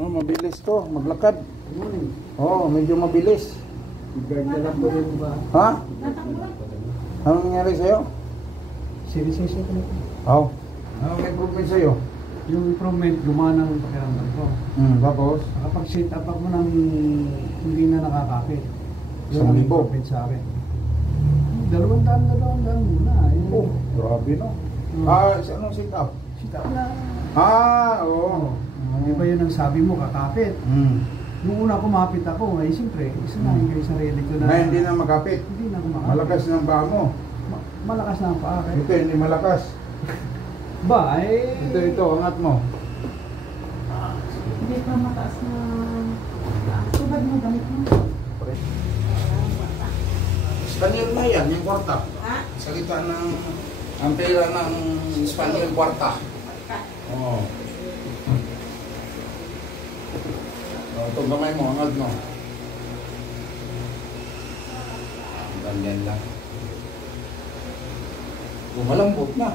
Oh, mabilis to, maglakad. Oo, medyo mabilis. Ha? Anong nangyari sa'yo? Sinisisi ko na po. Oo. Anong improvement sa'yo? Yung improvement, gumana ng pakiramdam ko. Tapos? Kapag sit up ako nang hindi na nakakapit. Yun Isang ang libo? improvement sa akin. 200 muna. Oh, grabe no. Anong sit up? Sit up na. Oo. Di ba yun ang sabi mo, kakapit? Nung una kumapit ako, ay siyempre, isa na yung kay sarili ko na... Na hindi na makapit? Hindi na kumakapit. Malakas ng paa mo? Malakas na ang paa. Ito, hindi malakas. Ba, eh... Ito, angat mo. Hindi pa mataas na... Subad mo, gamit mo. Spanyol na yan, yung kwarta. Ha? Salita ng... Ang pera ng Spanyol kwarta. Oo. Itong kamay mo, angat mo. Ganyan lang. Malambot na.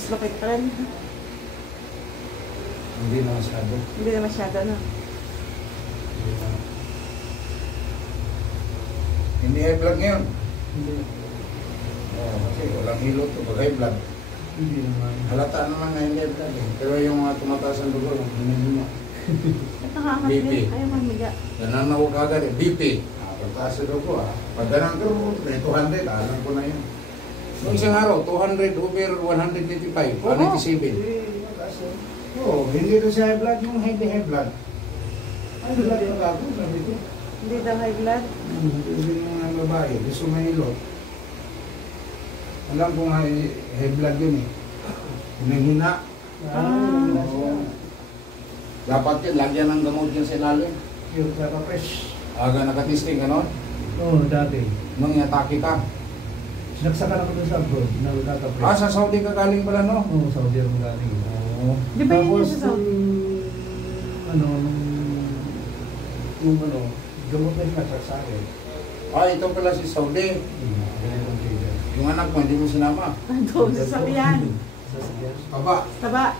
Slupit pa rin. Hindi na masyado. Hindi na masyado, no? Hindi high blood ngayon. Hindi. Oo, kasi walang hilot to pag high blood. Hindi naman. Halata naman na hindi high blood eh. Pero yung mga tumataas ang dugo, hindi mo. Ito nakaangat BP. din. Ayaw mamiga. Nananawag agad eh. BP. Pagtaas ang dugo ah. Pag ganang dugo, 200, alam ko na yun. Noong isang araw, 200 over 185, 187. Oo, hindi ito sa high blood, yung hindi high blood. High blood yung gago, sabi ko. Hindi daw high blood. Hindi yung mga babae, gusto mahilot. Alam ko nga high blood yun eh. Hinahina. Oo. Dapat yun, lagyan ng gamot yun sa ilalim. Yung fresh. Aga nakatisting ka nun? Oo, dati. Nung atake ka. Sinaksakan ako doon sa abroad. Nagkaka-fresh. Sa Saudi ka galing pala no? Oo, Saudi Arabia galing. Oo. Di ba yun yung sa Saudi? Gamot na sinaksak sa akin. Ito pala si Saudi. Ganitong trigger. Yung anak mo, hindi mo sinama. Doon sa sabihan. Sasakyan. Baba. Taba.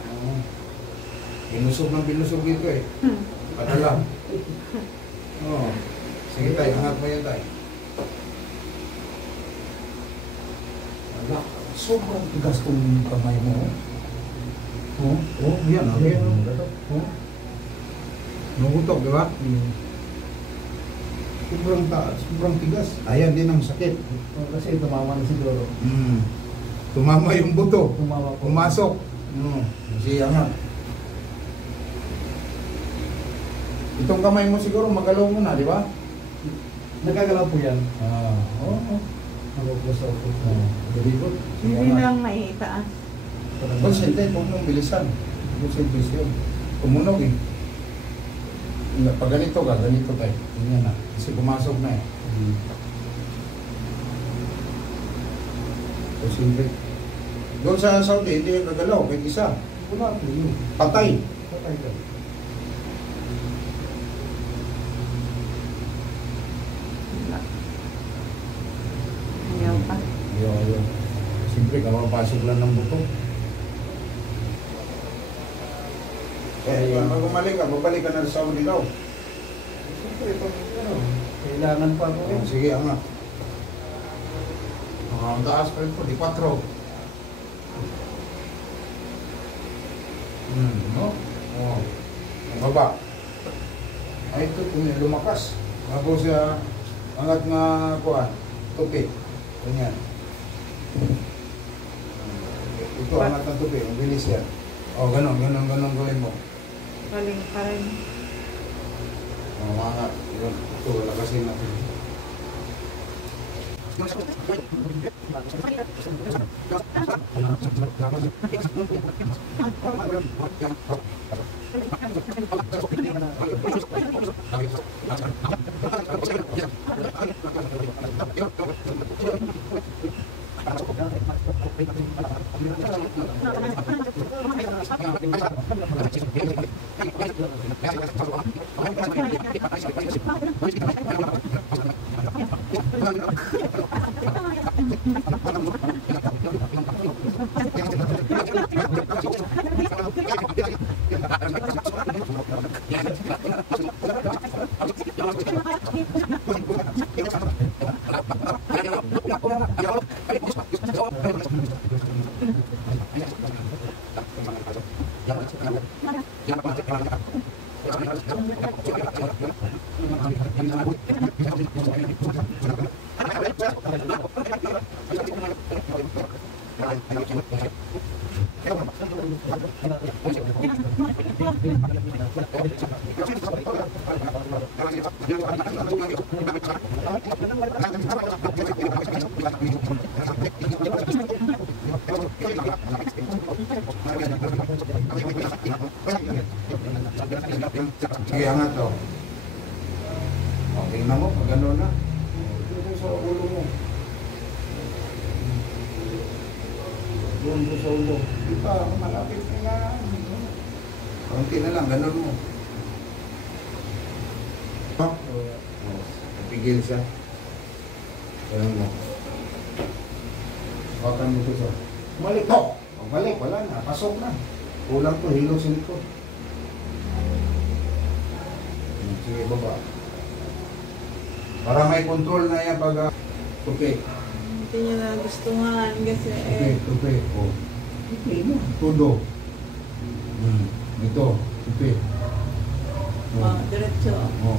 Binusog ng binusog dito eh. Padala. Oo. Sige tayo, angat mo yan tayo. Wala. Sobrang tigas kong kamay mo. Yan. Nugutok, di ba? Sobrang tigas. Ayan din ang sakit. Kasi tumama na siguro. Tumama yung buto. Tumama po. Pumasok. Siya nga. Itong kamay mo siguro magalaw mo na, di ba? Nagagalaw po yan. Oo. Nagagalaw po. Very good. Hindi lang maitaas. Concentrate, huwag mong bilisan. Concentrate yun. Tumunog eh. Pag ganito ka, ganito tayo. Ganyan na. Kasi pumasok na eh. Concentrate. Doon sa Saudi, hindi yung gagalaw. Kahit isa. Wala po yun. Patay. Patay ka. Ayaw pa. Ayaw. Siyempre, kapapasok lang ng buto. Pag umalik ka, babalik ka na sa Saudi daw. Siyempre, kailangan pa po yun. Sige, angat. Ang taas pa rin po, di 4. No? Ang baba. Ay, ito, lumakas. Tapos angat nga kuhan. Tupi. Ganyan. Ito, angat ng tupi. Ang bilis yan. Ganon gawin mo. Galing pa rin. Angat. Yun. Ito, lakasin natin. Sige, angat to. O, tingnan mo, pag gano'n na. Ito sa ulo mo. Doon sa ulo. Di pa, malapit na lang. Kaunti na lang, gano'n mo. O, napigil siya. Gano'n mo. Hawakan mo ito sa. Balik to. Balik, wala na. Pasok na. Kulang to, hilo sa likod. Sige, baba. Para may control na yan pag tupi. Hindi niya nagustuhan kasi Tupi. O. Tupi mo. Tudo. Ito. Tupi. diretso. O.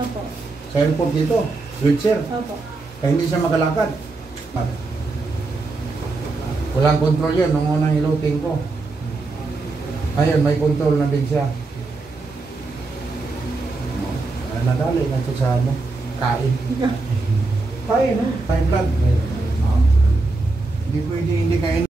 Opo. Sa airport dito, wheelchair. Opo. Kaya hindi siya makalakad. Walang control yun nung unang iluting ko. Ayun, may control na din siya. Nadali na ito sa ano, kain. Kain, no? High blood. Hindi pwede hindi kain.